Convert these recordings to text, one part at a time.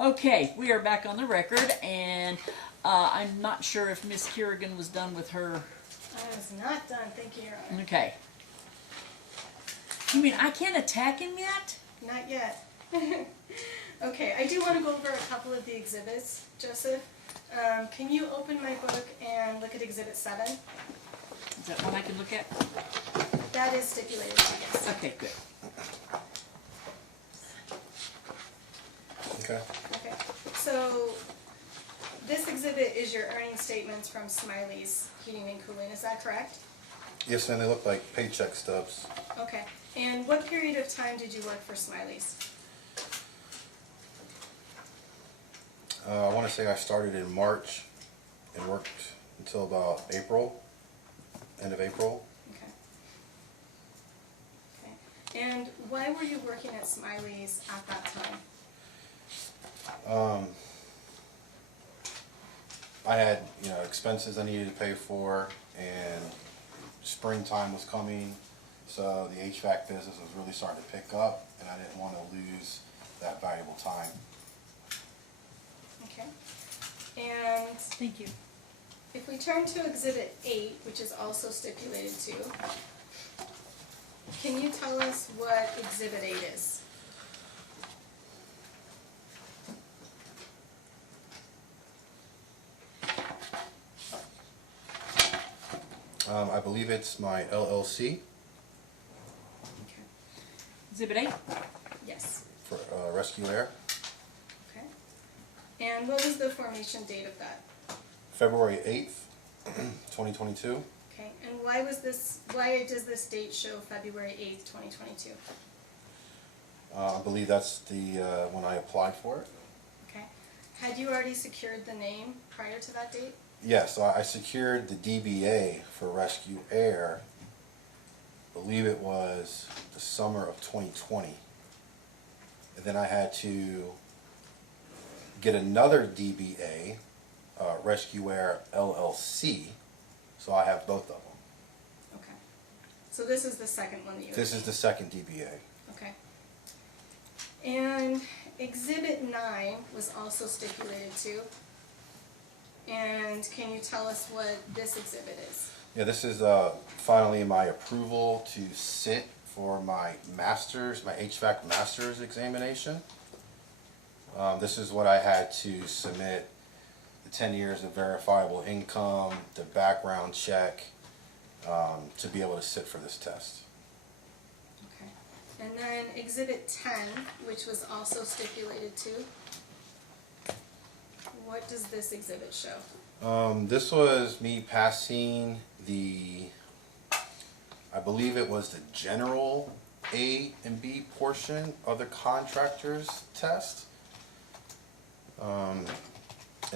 Okay, we are back on the record, and I'm not sure if Miss Kerrigan was done with her. I was not done, thank you, Your Honor. Okay. You mean I can't attack him yet? Not yet. Okay, I do want to go over a couple of the exhibits, Joseph. Can you open my book and look at Exhibit 7? Is that one I can look at? That is stipulated to yes. Okay, good. Okay. Okay, so this exhibit is your earnings statements from Smiley's Heating and Cooling, is that correct? Yes, ma'am, they look like paycheck stubs. Okay, and what period of time did you work for Smiley's? I want to say I started in March and worked until about April, end of April. Okay. Okay, and why were you working at Smiley's at that time? I had, expenses I needed to pay for, and springtime was coming, so the HVAC business was really starting to pick up, and I didn't want to lose that valuable time. Okay, and Thank you. if we turn to Exhibit 8, which is also stipulated to, can you tell us what Exhibit 8 is? I believe it's my LLC Okay. Exhibit 8? Yes. for Rescue Air, Okay. And what was the formation date of that? February 8th, 2022. Okay, and why does this date show February 8th, 2022? I believe that's the when I applied for it. Okay. Had you already secured the name prior to that date? Yes, so I secured the DBA for Rescue Air, I believe it was the summer of 2020. And then I had to get another DBA, Rescue Air LLC, so I have both of them. Okay. So this is the second one that you This is the second DBA. Okay. And Exhibit 9 was also stipulated to. And can you tell us what this exhibit is? Yeah, this is finally my approval to sit for my master's, my HVAC master's examination. This is what I had to submit: the 10 years of verifiable income, the background check, to be able to sit for this test. Okay. And then Exhibit 10, which was also stipulated to. What does this exhibit show? This was me passing the, I believe it was the general A and B portion of the contractor's test. And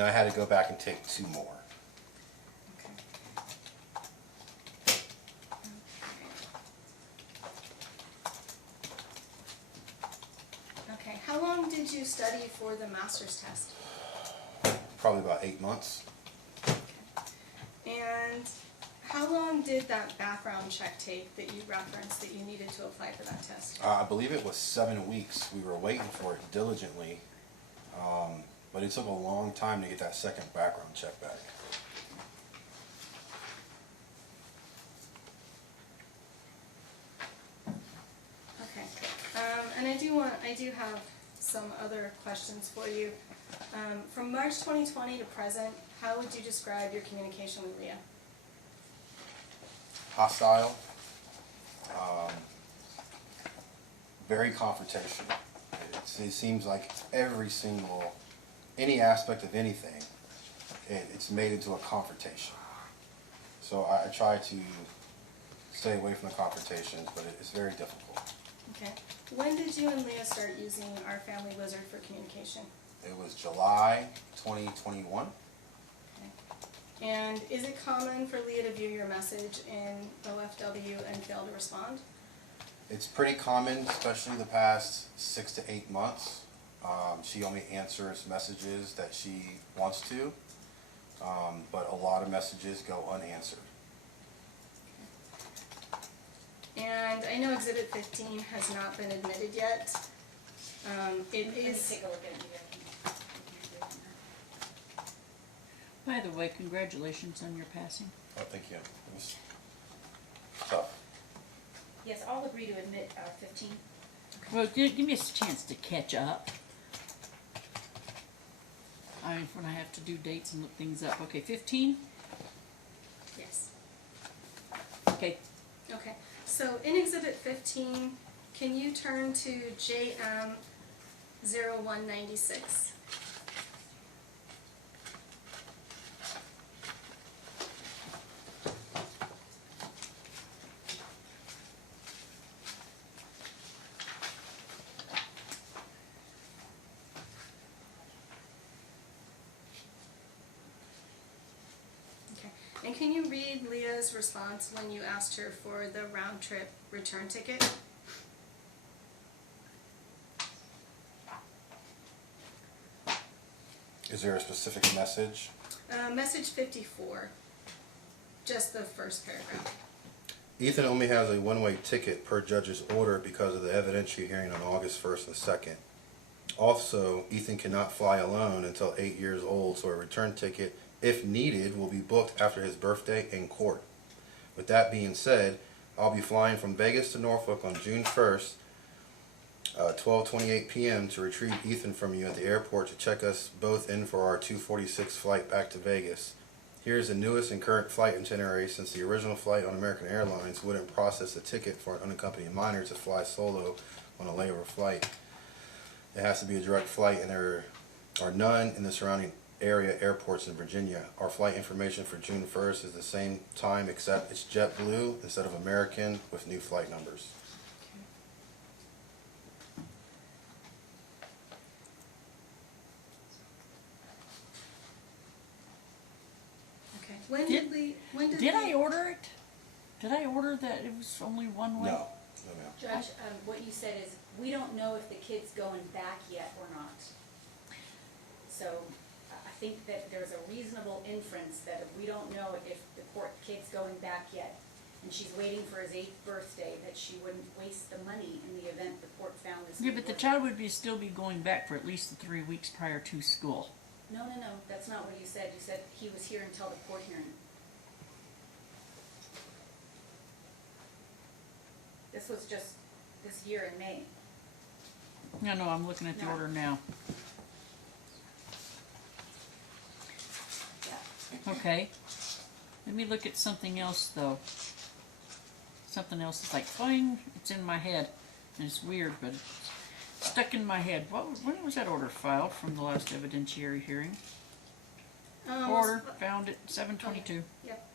I had to go back and take 2 more. Okay. Okay, how long did you study for the master's test? Probably about 8 months. And how long did that background check take that you referenced that you needed to apply for that test? I believe it was 7 weeks. We were waiting for it diligently, but it took a long time to get that second background check back. Okay, and I do have some other questions for you. From March 2020 to present, how would you describe your communication with Leah? Hostile, very confrontational. It seems like any aspect of anything, it's made into a confrontation. So I try to stay away from the confrontations, but it's very difficult. Okay. When did you and Leah start using Our Family Wizard for communication? It was July 2021. Okay. And is it common for Leah to view your message in OFW and fail to respond? It's pretty common, especially the past 6 to 8 months. She only answers messages that she wants to, but a lot of messages go unanswered. And I know Exhibit 15 has not been admitted yet. It Let me is, take a look at it again. By the way, congratulations on your passing. Oh, thank you. It was tough. Yes, I'll agree to admit 15. Well, give me a chance to catch up. I mean, when I have to do dates and look things up. Okay, 15? Yes. Okay. Okay, so in Exhibit 15, can you turn to JM 0196? Okay, and can you read Leah's response when you asked her for the round trip return ticket? Is there a specific message? Message 54, just the first paragraph. Ethan only has a one-way ticket per judge's order because of the evidentiary hearing on August 1st and 2nd. Also, Ethan cannot fly alone until 8 years old, so a return ticket, if needed, will be booked after his birthday in court. With that being said, I'll be flying from Vegas to Norfolk on June 1st, 12:28 p.m. to retrieve Ethan from you at the airport to check us both in for our 2:46 flight back to Vegas. Here's the newest and current flight itinerary, since the original flight on American Airlines wouldn't process a ticket for an unaccompanied minor to fly solo on a layover flight. It has to be a direct flight, and there are none in the surrounding area airports in Virginia. Our flight information for June 1st is the same time, except it's JetBlue instead of American with new flight numbers. Okay. When did Did I order it? Did I order that it was only one way? No, no, ma'am. Judge, what you said is, we don't know if the kid's going back yet or not. So I think that there's a reasonable inference that if we don't know if the kid's going back yet, and she's waiting for his 8th birthday, that she wouldn't waste the money in the event the court found this. Yeah, but the child would still be going back for at least the 3 weeks prior to school. No, that's not what you said. You said he was here until the court hearing. This was just this year in May. No, I'm looking at the No. order now. Yeah. Okay. Let me look at something else, though. Something else is like, fine, it's in my head. And it's weird, but it's stuck in my head. When was that order filed from the last evidentiary hearing? Order, found it, 7/22. Yep.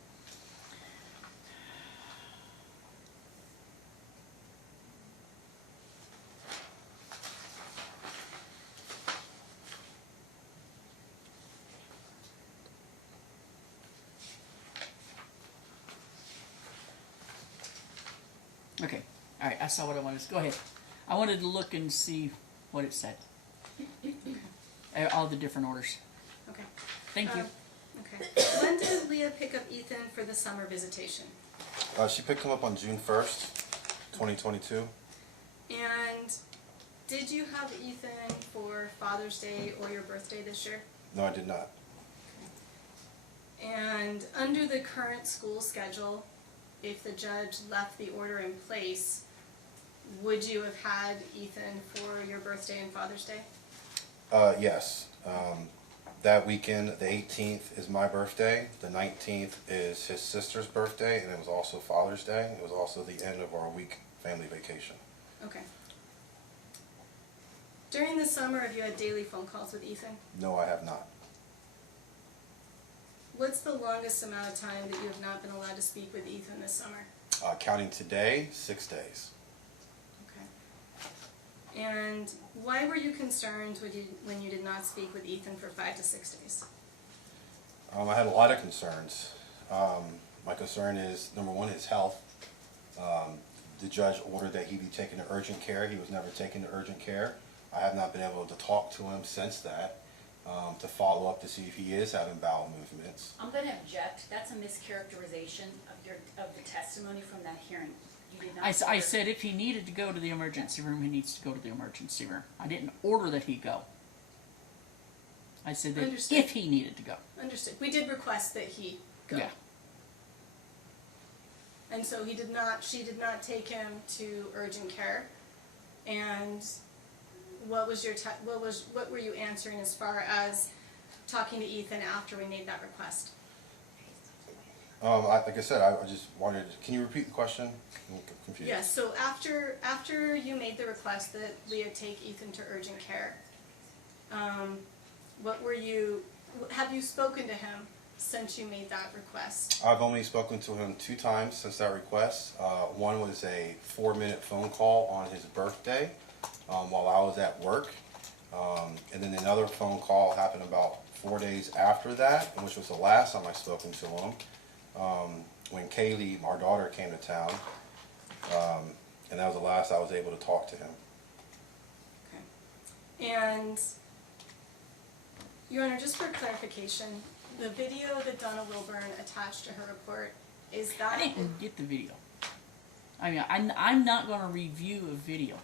Okay, alright, I saw what I wanted to, go ahead. I wanted to look and see what it said. All the different orders. Okay. Thank you. Okay. When did Leah pick up Ethan for the summer visitation? She picked him up on June 1st, 2022. And did you have Ethan for Father's Day or your birthday this year? No, I did not. And under the current school schedule, if the judge left the order in place, would you have had Ethan for your birthday and Father's Day? Yes. That weekend, the 18th is my birthday. The 19th is his sister's birthday, and it was also Father's Day. It was also the end of our week family vacation. Okay. During the summer, have you had daily phone calls with Ethan? No, I have not. What's the longest amount of time that you have not been allowed to speak with Ethan this summer? Counting today, 6 days. Okay. And why were you concerned when you did not speak with Ethan for 5 to 6 days? I had a lot of concerns. My concern is, number one, his health. The judge ordered that he be taken to urgent care. He was never taken to urgent care. I have not been able to talk to him since that, to follow up to see if he is having bowel movements. I'm going to object. That's a mischaracterization of the testimony from that hearing. You did not. I said if he needed to go to the emergency room, he needs to go to the emergency room. I didn't order that he go. I said that Understood. if he needed to go. Understood. We did request that he go. Yeah. And so she did not take him to urgent care. And what were you answering as far as talking to Ethan after we made that request? Like I said, I just wanted, can you repeat the question? I'm confused. Yes, so after you made the request that Leah take Ethan to urgent care, have you spoken to him since you made that request? I've only spoken to him 2 times since that request. One was a 4-minute phone call on his birthday while I was at work. And then another phone call happened about 4 days after that, which was the last time I spoken to him, when Kaylee, our daughter, came to town. And that was the last I was able to talk to him. Okay. And, Your Honor, just for clarification, the video that Donna Wilburn attached to her report, is that... I didn't get the video. I mean, I'm not going to review a video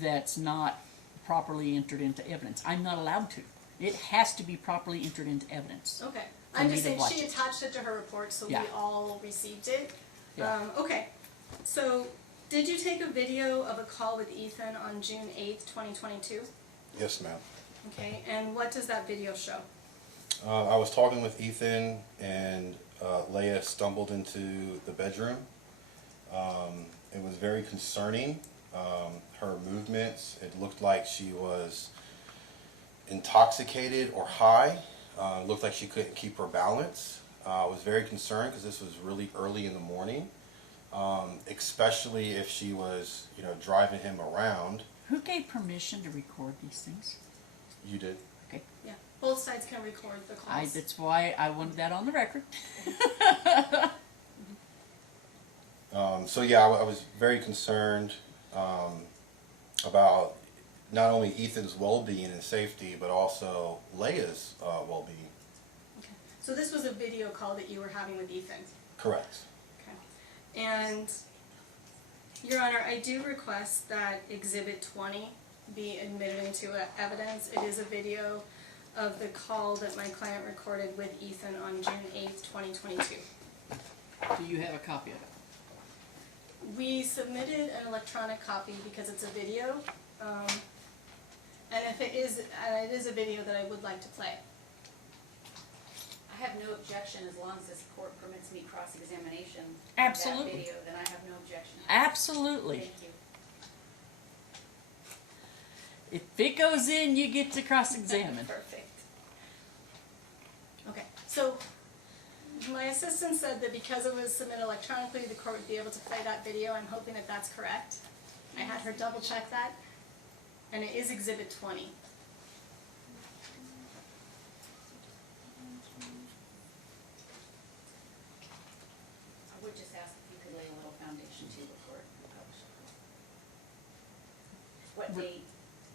that's not properly entered into evidence. I'm not allowed to. It has to be properly entered into evidence. Okay. For I'm me just to saying watch she it. attached it to her report, so Yeah. we all received it. Yeah. Okay. So, did you take a video of a call with Ethan on June 8th, 2022? Yes, ma'am. Okay, and what does that video show? I was talking with Ethan, and Leia stumbled into the bedroom. It was very concerning. Her movements, it looked like she was intoxicated or high. It looked like she couldn't keep her balance. I was very concerned because this was really early in the morning, especially if she was, driving him around. Who gave permission to record these things? You did. Okay. Yeah, both sides can record the calls. That's why I wanted that on the record. So yeah, I was very concerned about not only Ethan's well-being and safety, but also Leia's well-being. Okay. So this was a video call that you were having with Ethan? Correct. Okay. And, Your Honor, I do request that Exhibit 20 be admitted into evidence. It is a video of the call that my client recorded with Ethan on June 8th, 2022. Do you have a copy of it? We submitted an electronic copy because it's a video, and if it is a video that I would like to play. I have no objection as long as this court permits me cross-examination of Absolutely. that video, then I have no objection. Absolutely. Thank you. If it goes in, you get to cross-examine. Perfect. Okay, so my assistant said that because it was submitted electronically, the court would be able to play that video. I'm hoping that that's correct. I had her double check that, and it is Exhibit 20. I would just ask if you could lay a little foundation too before we publish it. What date?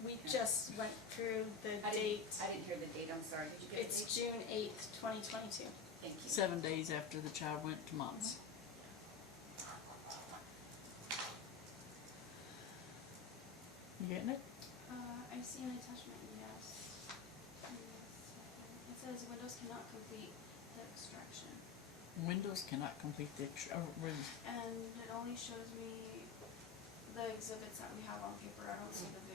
We just went through the I date. didn't hear the date, I'm sorry. Did you get the It's date? June 8th, 2022. Thank you. 7 days after the child went to mom's. You getting it? I see an attachment, yes. It says Windows cannot complete the extraction. Windows cannot complete the And it only shows me the exhibits that we have on paper. I don't see the video.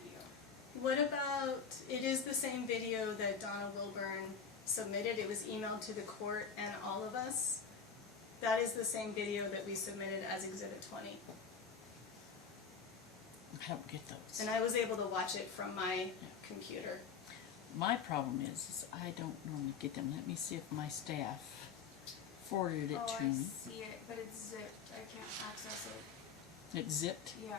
What about, it is the same video that Donna Wilburn submitted. It was emailed to the court and all of us. That is the same video that we submitted as Exhibit 20. I don't get those. And I was able to watch it from my computer. My problem is I don't normally get them. Let me see if my staff forwarded it Oh, to I me. see it, but it's zipped. I can't access it. It's zipped. Yeah.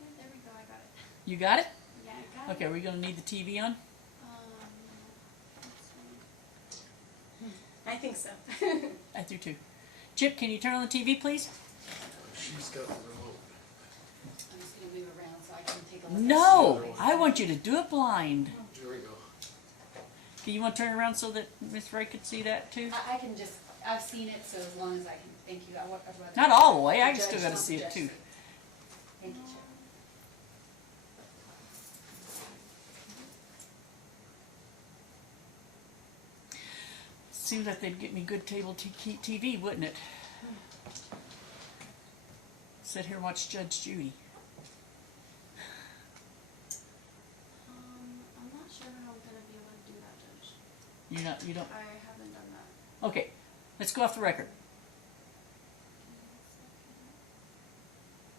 Okay, there we go. I got it. You got it? Yeah, I got it. Okay, are we going to need the TV on? Let's see. I think so. I do too. Chip, can you turn on the TV, please? She's got the remote. I'm just gonna move around so I can take a look. No! I want you to do it blind. There we go. Do you want to turn it around so that Miss Ray could see that too? I can just, I've seen it, so as long as I can, thank you. I'd rather- Not all the way. I Judge, still got to don't see it judge. too. Thank you, Chip. Seems like they'd get me good table TV, wouldn't it? Sit here and watch Judge Judy. I'm not sure how I'm gonna be able to do that, Judge. You don't. I haven't done that. Okay, let's go off the record.